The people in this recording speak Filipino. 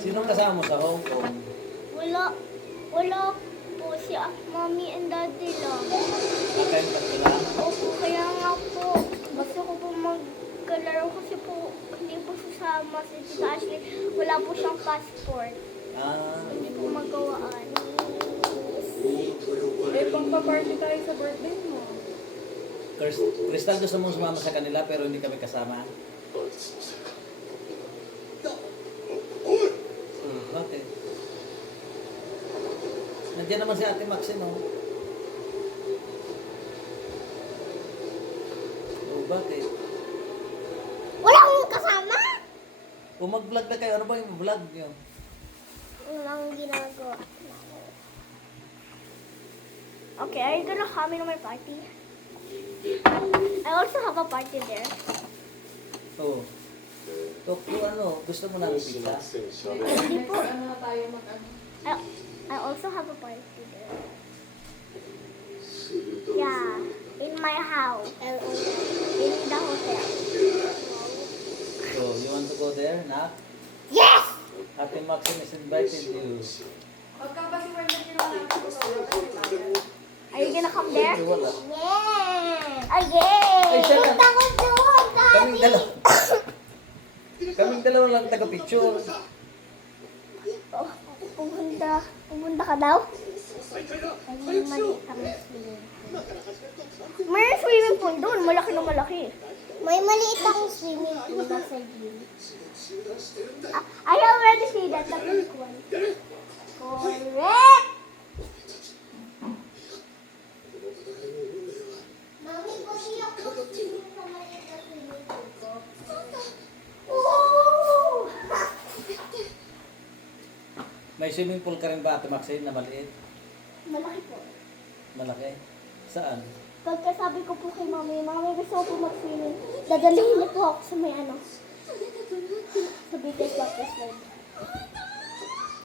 Sinong kasama mo sa Hong Kong? Wala po si mommy and daddy lang. Kakain ka lang? Opo, kaya nga po, gusto ko po magkalaro kasi po, hindi po sasama si Tita Ashley. Wala po siyang passport. Hindi po magawaan. Eh, pangpa-party tayo sa birthday mo. Crystal, gusto mong sumama sa kanila pero hindi kami kasama? Bakit? Nandiyan naman si Ate Maxine, no? Bakit? Wala akong kasama! Kung mag-vlog na kayo, ano ba yung vlog nyo? Walang ginagawa. Okay, are you gonna come in my party? I also have a party there. Oo. So, kung ano, gusto mo namin pizza? Hindi po. Ano tayo mag-ano? I also have a party there. Yeah, in my house. In the hotel. So, you want to go there, Nak? Yes! Ate Maxine is invited you. Pagka ba si Wanda ginawa namin ito sa wala? Are you gonna come there? Wala. Yeah! Oh, yeah! Ay, siya lang. Punta ko doon, Kaming dalawa. Kaming dalawa lang taga-picture. Oh, pumunta ka daw? Ay, maliit ang swimming pool. May swimming pool doon, malaki na malaki. May maliit akong swimming pool sa gym. I already see that, the pink one. Correct! Mami, kasi ako swimming sa maliit na swimming pool ko. Ooh! May swimming pool ka rin ba, Ate Maxine, na maliit? Malaki po. Malaki? Saan? Pagkasabi ko po kay mami, mami gusto ko po mag-swimming. Dadalhin niyo po ako sa may ano. Sa biggest water slide.